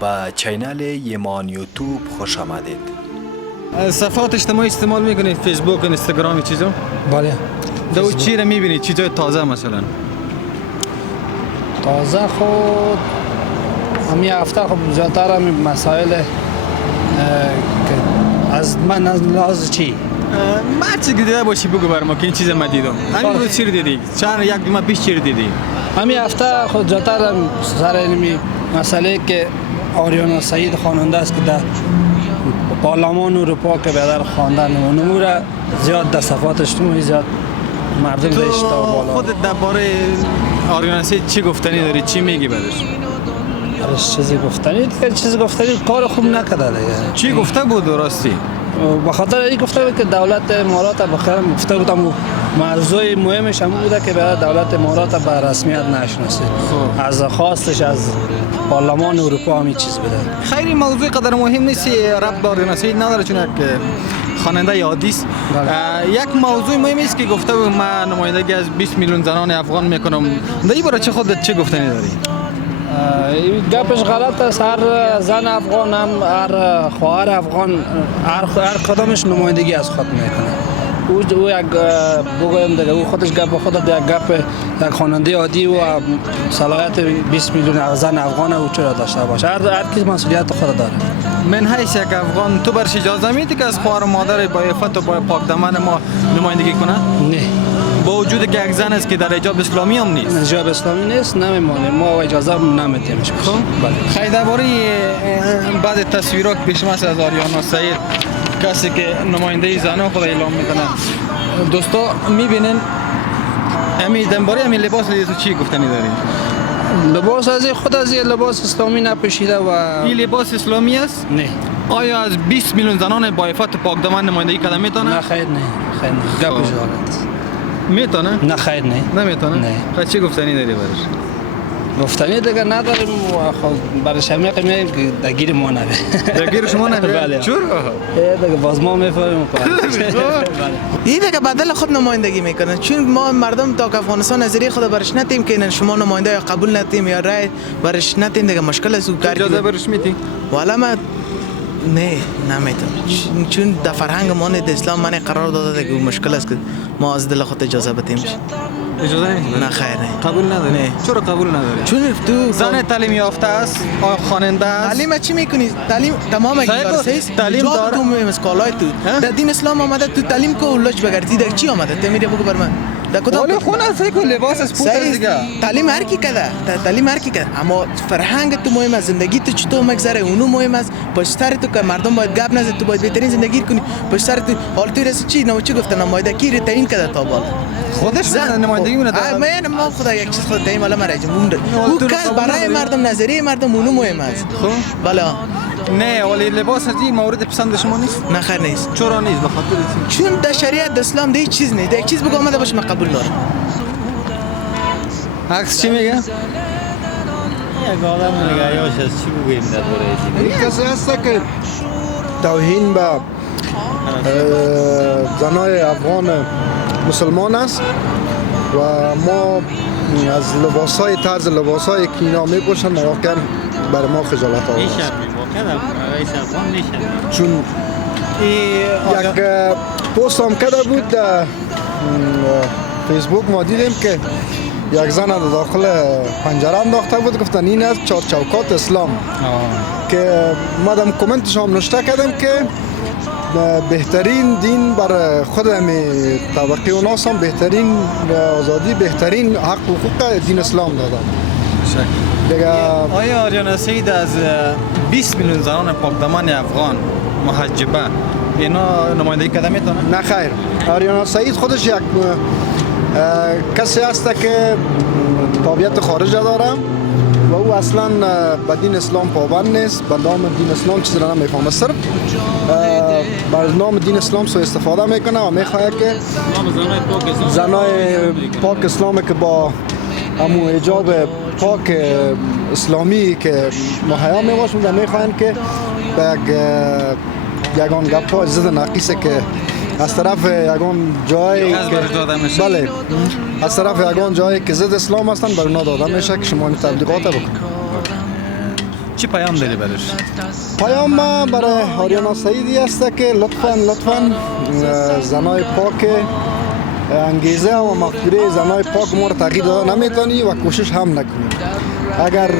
به چینل یمان یوتیوب خوش آمدید. صفحات اجتماعی استعمال میکنید؟ فیسبوک، اینستاگرام چیزا؟ بله. دو چی را میبینید؟ چیزای تازه مثلا؟ تازه خود همین هفته خب زیادتر همین مسائل که از من از لحاظ چی؟ ما چی دیده باشی بگو برام که این چیز ما دیدم. همین روز چی رو دیدی؟ چند یک دو ماه پیش چی رو دیدی؟ همین هفته خود زیادتر سر اینمی مسئله که آریانا سعید خواننده است که در پارلمان اروپا که بدر خواندن و نمور زیاد در صفحات اجتماعی زیاد مردم تو بهش تا بالا. خودت درباره آریانا سعید چی گفتنی داری؟ چی میگی برش؟ برش چیزی گفتنی دیگه چیزی گفتنی کار خوب نکرده دیگه. چی گفته بود راستی؟ به خاطر این گفته بود که دولت امارات بخیر گفته بود اما موضوع مهمش هم بوده که برای دولت امارات به رسمیت نشناسه. از خواستش از پارلمان اروپا هم چیز بده. خیلی موضوع قدر مهم نیست، ربط به آریانا سعید نداره چون یک خواننده یادی است. یک موضوع مهم است که گفته بود من نمایندگی از 20 میلیون زنان افغان میکنم. در این باره چه خودت چه گفتنی داری؟ گپش غلط است. هر زن افغان هم هر خواهر افغان هر کدامش نمایندگی از خود میکنه. او یک بگویم دیگه او خودش گپ خودت یک گپ یک خواننده عادی و صلاحیت 20 میلیون زن افغان او چرا داشته باشه. هر کی مسئولیت خود داره. من حیث یک افغان تو برش اجازه میدی که از خواهر و مادر با عفت و با پاکدامن ما نمایندگی کنه؟ نه. با وجود که یک زن است که در حجاب اسلامی هم نیست. حجاب اسلامی نیست نمیمونه. ما اجازه نمیدیمش. خب خیلی درباره بعض تصویرات پیش از آریانا سعید کسی که نماینده زنان خود اعلام میکنه. دوستا میبینین همین درباره همین لباس تو چی گفتنی داری؟ لباس از خود از لباس اسلامی نپوشیده و این لباس اسلامی است؟ نه. آیا از 20 میلیون زنان با عفت و پاکدامن نمایندگی کردن میتونه؟ نه خیر نه. خیر نه. گپش غلط. میتونه؟ نه خیر نه. نمیتونه؟ نه. خب چی گفتنی داری برش؟ گفتنی دیگه نداریم خب برای شمیق میگیم که درگیر ما نبه. درگیر شما نبه؟ بله. چرا؟ دیگه باز ما میفهمیم این دیگه بدل خود نمایندگی میکنن چون ما مردم تا که افغانستان نظریه خود برش نتیم که شما نماینده یا قبول نتیم یا رای برش نتیم دیگه مشکل است. اجازه برش میتی؟ والا من نه نمیتونم چون در فرهنگ ما نه اسلام من قرار داده که مشکل است که ما از دل خود اجازه بدیم. اجازه نمیدی؟ نه خیر نه. قبول نداری؟ نه. چرا قبول نداری؟ چون تو زن تعلیم یافته است، خواننده است. تعلیم چی میکنی؟ تعلیم تمام تعلیم داره. تو مسکالای تو در دین اسلام آمده تو تعلیم کو ولش بگردی در چی آمده؟ تو میری بگو بر من. در کدام ولی خون است که لباس است پوت دیگه. تعلیم هر کی کده تعلیم هر کی کده اما فرهنگ تو مهم است، زندگی تو چطور مگذره اونو مهم است. پشت سر تو که مردم باید گپ نزد تو باید بهترین زندگی کنی. پشت سر تو حال تو رس چی نمو چی گفتن نماینده کی تعیین کده تا بالا خودش زن نمایندگی مونه. من ما خدا یک چیز خود تعیین ولی مرا جمون او کس برای مردم نظریه مردم اونو مهم است. خب بله نه ولی لباس از این مورد پسند شما نیست؟ نه خیر نیست. چرا نیست؟ به خاطر چی؟ چون در شریعت اسلام ده چیز نیست. یک چیز بگو آمده باشه من قبول دارم. عکس چی میگه؟ یک آدم نگاهیاش از چی بگوییم درباره این کسی هست که توهین به زنای افغان مسلمان است و ما از لباسای طرز لباسایی که اینا میپوشن واقعا برای ما خجالت آور است. رئیس افغان نیشن چون یک پست هم کرده بود در فیسبوک ما دیدیم که یک زن در داخل پنجره انداخته بود گفتن این از چهار چوکات اسلام که ما در کامنتش هم نوشته کردیم که بهترین دین برای خود همی طبقه و ناس هم بهترین آزادی بهترین حق و حقوق دین اسلام دادن دیگه. آیا آریانا سعید از 20 میلیون زنان پاکدامن افغان محجبه اینا نمایندگی کردن میتونه؟ نه خیر. آریانا سعید خودش یک کسی هست که تابعیت خارج داره و او اصلا به دین اسلام پابند نیست. به نام دین اسلام چیزی را نمیفهمه، صرف بر نام دین اسلام سوء استفاده میکنه و میخواد که زنای پاک اسلامی که با همون حجاب پاک اسلامی که مهیا میباشند و میخواهند که به یگان گپ‌ها ضد نقیصه که از طرف یگان جایی که بله از طرف یگان جایی که ضد اسلام هستن بر اونا داده میشه که شما این تبلیغات بکنید. چی پیام داری برش؟ پیام ما برای آریانا سعیدی است که لطفاً زنای پاک انگیزه و مقدره زنای پاک ما رو تغییر داده نمیتونی و کوشش هم نکنی. اگر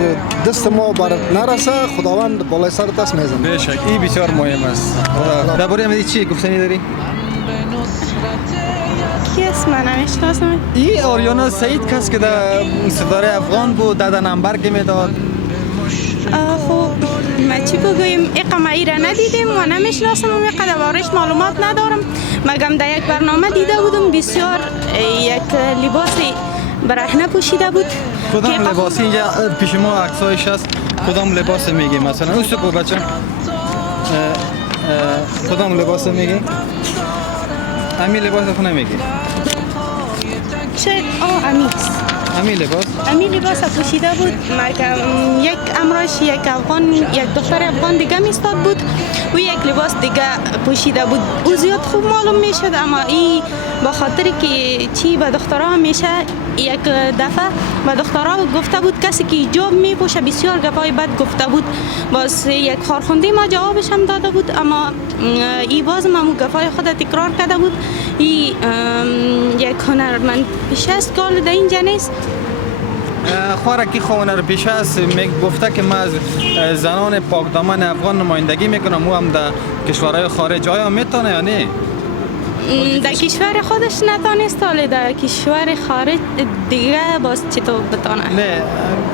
دست ما برات نرسه خداوند بالای سر دست میزنه. بشک این بسیار مهم است. درباره امیدی چی گفتنی داری؟ کی است؟ من نمیشناسم. این آریانا سعید کس که در ستاره افغان بود در نمبر که میداد. خب ما چی بگویم؟ اقام ای را ندیدیم و نمیشناسم و قدر بارش معلومات ندارم. مگم در یک برنامه دیده بودم بسیار یک لباسی برهنه پوشیده بود. کدام لباسی اینجا پیش ما عکسایش هست؟ کدام لباس میگی مثلا؟ اوسو کو بچه؟ کدام لباس میگی؟ امی لباس خونه میگی؟ شاید امیست. امی لباس پوشیده بود. مگم یک امراش یک دختر افغان دیگه میستاد بود و یک لباس دیگه پوشیده بود. او زیاد خوب معلوم میشد، اما این با خاطر که چی به دخترها همیشه یک دفعه به دخترها گفته بود کسی که حجاب میپوشه بسیار گپای بد گفته بود. باز یک خارخوندی ما جوابش هم داده بود، اما ای باز ما گپای خود تکرار کرده بود. ای یک هنرمند 60 سال در اینجا نیست. خوارکی هنر پیشه است گفته که من از زنان پاکدامن افغان نمایندگی میکنم و هم در کشورهای خارج. آیا میتونه یا نه؟ در کشور خودش نتانست، ولی در کشور خارج دیگه باز چطور بتانه؟ نه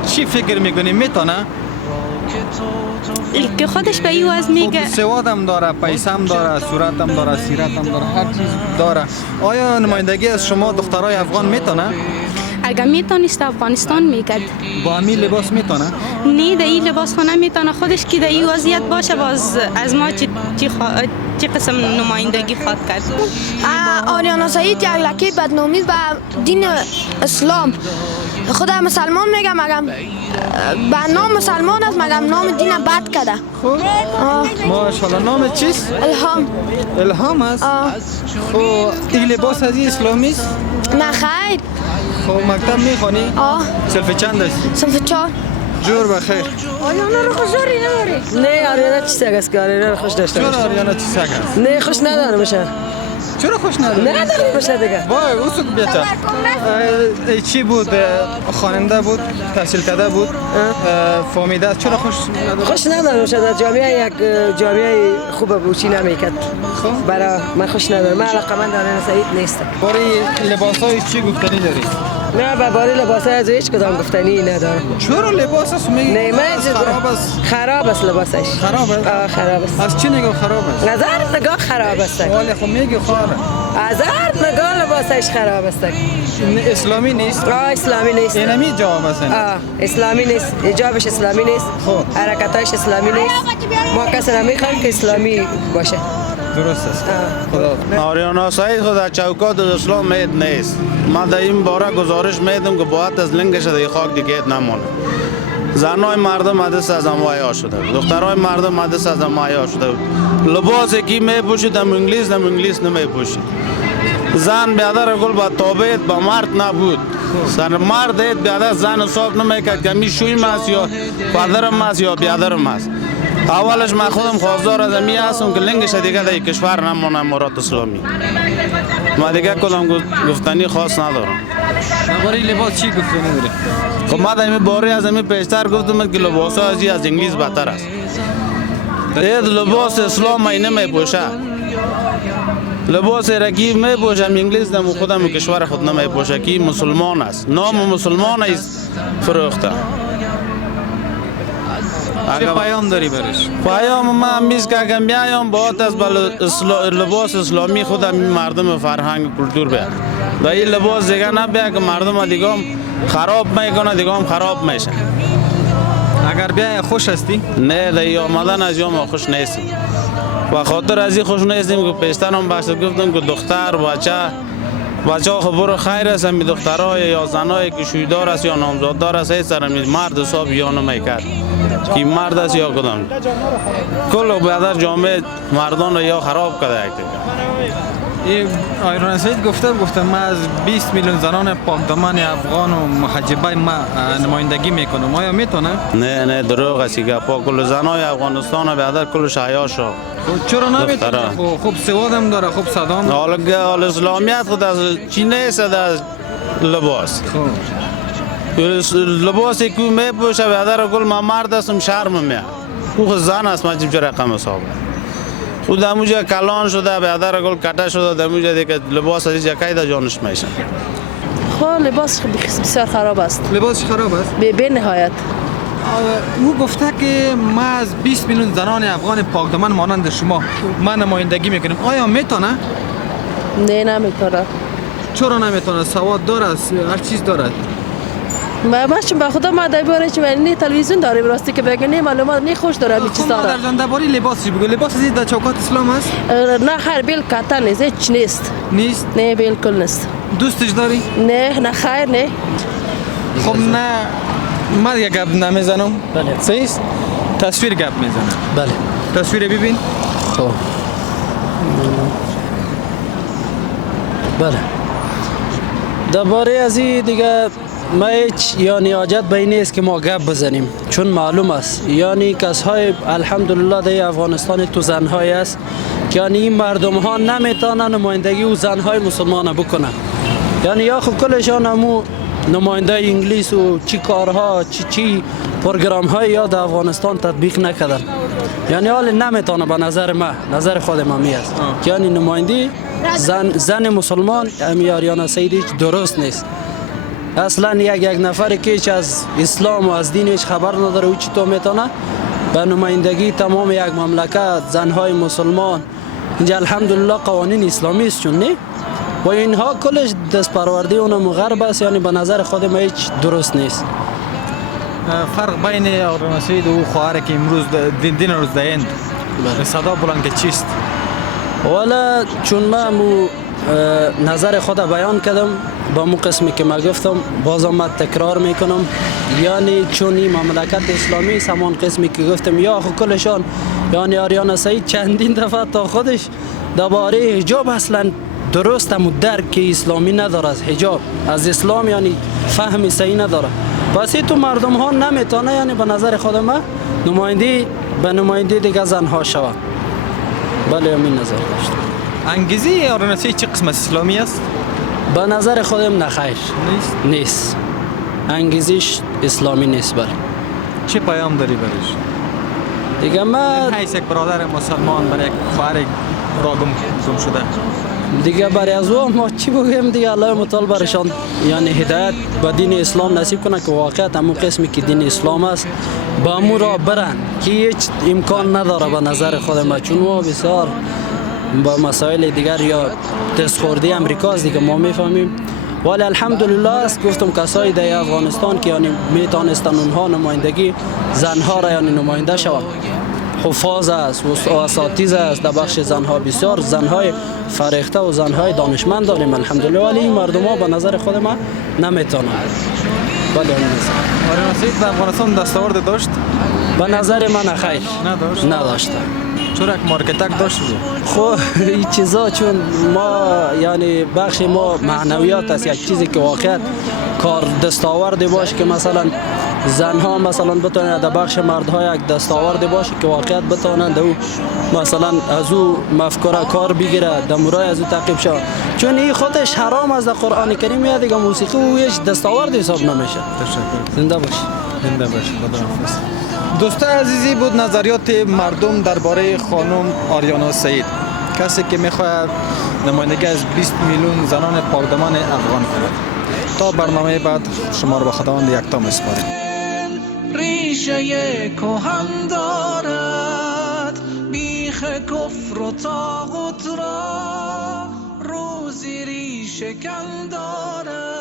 چی فکر میکنی میتونه؟ که خودش به این وضع میگه. سواد هم داره، پیسه هم داره، صورت هم داره، سیرت هم داره، هر چیز داره. آیا نمایندگی از شما دخترای افغان میتونه؟ اگر میتونست افغانستان میکرد. با همین لباس میتونه؟ نه در این لباس خونه میتونه. خودش که در این وضعیت باشه باز از ما چی قسم نمایندگی خواد کرد؟ آریانا سعید یک لکه بدنامی به دین اسلام. خدا مسلمان میگم مگم به نام مسلمان است مگم نام دین بد کرده. ماشاءالله. نام چیست؟ الهام است. خب این لباس از اسلامی است؟ نه خیر. خب مکتب میخوانی؟ صنف چند هستی؟ صنف 4. جور بخیر. آریانا رو خوشداری نداری؟ نه آریانا چی سگ است که آریانا رو خوش داشته باشه؟ چرا آریانا چی سگ است؟ نه خوش نداره باشه. چرا خوش نداره؟ نه نداره باشه دیگه. وای اوسو بیاتا. چی بود؟ خواننده بود، تحصیل کرده بود، فهمیده. چرا خوش نداره؟ خوش نداره باشه. در جامعه یک جامعه خوبه بوچی نمیکرد. برای من خوش نداره. من علاقه‌مند آریانا سعید نیستم. برای لباسای چی گفتنی داری؟ نه به باره لباسای از هیچ کدام گفتنی ندارم. چرا لباس است میگی؟ نه من خراب است. خراب است لباسش. خراب است؟ خراب است. از چی نگاه خراب است؟ نظر نگاه خراب است. ولی خب میگی خراب. از هر نگاه لباسش خراب است. اسلامی نیست؟ اسلامی نیست. اینمی جواب است. اسلامی نیست. حجابش اسلامی نیست. خب حرکتاش اسلامی نیست. ما کسی نمیخوایم که اسلامی باشه. درست است. خدا. آریانا سعید خود در چوکات اسلام مید نیست. من در این باره گزارش میدم که باید از لنگش در خاک دیگه نمونه. زنای مردم مدرس از اموایا شده، دخترای مردم مدرس از اموایا شده. لباسی که میپوشید هم انگلیس نمیپوشید. زن بیادر گل با تابعیت با مرد نبود. سر مرد بیادر زن حساب نمیکرد که می شویم است یا پدرم است یا بیادرم است. اولش من خودم خواستار از امی هستم که لنگش دیگه در کشور نمونه مراد اسلامی. ما دیگه کدام گفتنی خاص ندارم. درباره لباس چی گفتنی داری؟ خب ما در این باره از امی پیشتر گفتم که لباس ها از انگلیس بهتر است. اید لباس اسلام اینه میپوشه. لباس رقیب میپوشم انگلیس دم خودم کشور خود نمیپوشه که مسلمان است. نام مسلمان است فروخته. چه پیام داری برش؟ پیام من میز که اگر میایم باید از لباس اسلامی خودم مردم فرهنگ کلتور بیاد و این لباس دیگه نبیاد که مردم دیگه خراب میکنه دیگه هم خراب میشه. اگر بیای خوش هستی؟ نه در آمدن از یام خوش نیستیم و خاطر از این خوش نیستیم که پیشتر هم بحث گفتم که دختر بچه ها خبر خیر است. همی دخترهای یا زنایی که شویدار است یا نامزاددار است هیچ سر مرد حساب یا نمیکرد که مرد است یا کدام. کل بیادر جامعه مردان را یا خراب کرده یک دیگه. این آیران سعید گفته ما از 20 میلیون زنان پاکدامن افغان و محجبه ما نمایندگی میکنم. آیا میتونه؟ نه دروغ است که کل زنای افغانستان بیادر کلش حیا شو. چرا نمیتونه؟ خوب سواد هم داره، خوب صدا هم داره. حالا اسلامیت خود از چی نیست، از لباس. لباسی که میپوشه بیادر کل ما مرد هستم شرم میاد. او زن است ما چه رقم حساب. خود دموجه کلان شده بیادر گل کٹه شده دموجه دیگه لباس از جکای دا جانش میشه. خب لباس بسیار خراب است. لباس خراب است؟ به نهایت. او گفته که ما از 20 میلیون زنان افغان پاکدامن مانند شما ما نمایندگی میکنیم. آیا میتونه؟ نه نمیتونه. چرا نمیتونه؟ سواد داره، هر چیز داره. ما چون به خدا ما درباره چه تلویزیون داریم راستی که بگیم معلومات نه خوش داره چیز داره. در جان درباره لباس بگو. لباس از در چوکات اسلام است؟ نه خیر بیل کتا نیست، هیچ نیست. نیست؟ نه بالکل نیست. دوستش داری؟ نه خیر نه. خب نه ما دیگه گپ نمیزنم. بله. صحیح است؟ تصویر گپ میزنم. بله. تصویر ببین. خب. بله. درباره از این دیگه ما هیچ یعنی حاجت به این نیست که ما گپ بزنیم، چون معلوم است یعنی کسای الحمدلله در افغانستان تو زنهای است که یعنی این مردم ها نمیتونن نمایندگی و زنهای مسلمان بکنن. یعنی یا خب کلشان همو نماینده انگلیس و چی کارها چی پروگرام های یا در افغانستان تطبیق نکردن. یعنی حال نمیتونه به نظر ما، نظر خود ما می است یعنی نمایندی زن مسلمان آریانا سعید درست نیست. اصلا یک نفر که هیچ از اسلام و از دین هیچ خبر نداره او چطور میتونه به نمایندگی تمام یک مملکت زنهای مسلمان؟ اینجا الحمدلله قوانین اسلامی است چون نه و اینها کلش دست پرورده اونم غرب است. یعنی به نظر خود ما هیچ درست نیست. فرق بین آیران سعید و خواهر که امروز دین روز دهند صدا بلند که چیست؟ والا چون من نظر خود بیان کردم با مو قسمی که ما گفتم بازم من تکرار میکنم یعنی چون این مملکت اسلامی همان قسمی که گفتم یا خود کلشان یعنی آریانا سعید چندین دفعه تا خودش درباره حجاب اصلا درست هم درک اسلامی نداره از حجاب از اسلام یعنی فهم صحیح نداره. پس تو مردم ها نمیتونه یعنی به نظر خود ما نمایندی دیگه زنها شود. بله همین نظر داشتم. انگیزه آیران سعید چه قسم اسلامی است؟ به نظر خودم نخیر نیست. انگیزش اسلامی نیست. بله. چه پیام داری برش؟ دیگه ما حیث یک برادر مسلمان برای یک خواهر را گم شده دیگه برای از ما چی بگیم دیگه الله متعال برشان یعنی هدایت به دین اسلام نصیب کنه که واقعا همون قسمی که دین اسلام است با امو را برن که هیچ امکان نداره به نظر خود ما چون ما بسیار با مسائل دیگر یا دستخوردی امریکا دیگه ما میفهمیم. ولی الحمدلله است گفتم کسای در افغانستان که یعنی میتونستن اونها نمایندگی زنها را یعنی نماینده شوند. حفاظ است و اساتید است در بخش زنها بسیار زنهای فرهیخته و زنهای دانشمند داریم الحمدلله ولی این مردم ها به نظر خود ما نمیتونن. بله آیران سعید در افغانستان دستاورد داشت؟ به نظر من خیر نداشته. چرا یک مارکتک داشت؟ خب این چیزا چون ما یعنی بخش ما معنویات است یک چیزی که واقعا کار دستاورد باشه که مثلا زنها مثلا بتونن در بخش مردها یک دستاورد باشه که واقعا بتونن او مثلا از او مفکوره کار بگیره در مورای از او تعقیب شود چون این خودش حرام از قرآن کریم میاد دیگه موسیقی و هیچ دستاورد حساب نمیشه. تشکر. زنده باش. زنده باش. خداحافظ. دوستان عزیزی بود نظریات مردم درباره خانم آریانا سعید کسی که میخواهد نمایندگی از 20 میلیون زنان پاکدامن افغان کند. تا برنامه بعد شما رو به خداوند یکتا میسپاریم. ریشه کهن دارد بیخ کفر و طاغوت را روزی ریشه کن دارد